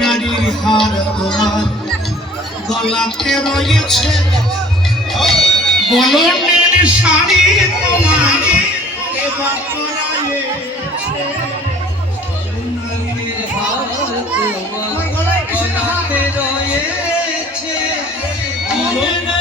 নারীর হার তোমার। গলাতে রয়েছে। বলনের শাড়ি তোমার। এবার পরায়েছে নারীর হার তোমার। গলাতে রয়েছে। নারী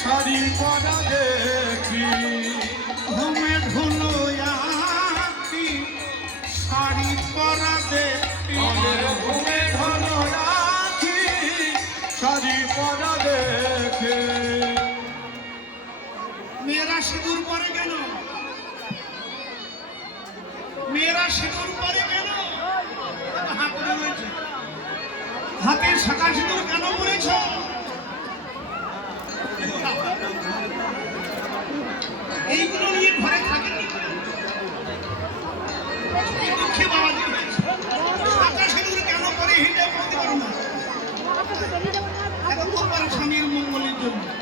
শাড়ি পরা দেখি ঘুমে ঢুলু আঁখি, শাড়ি পরা দেখি ঘুমে ঢোলো আখি শাড়ি পরা মেয়েরা সিঁদুর পরে কেন? মেয়েরা সিঁদুর পরে কেন? হাত করে রয়েছে। শাখা সিঁদুর কেন পড়েছ? এইগুলো নিয়ে ঘরে থাকে দুঃখে বাবাজি হয়েছে কেন পরে না? এখন তো পারে স্বামীর মঙ্গলের জন্য।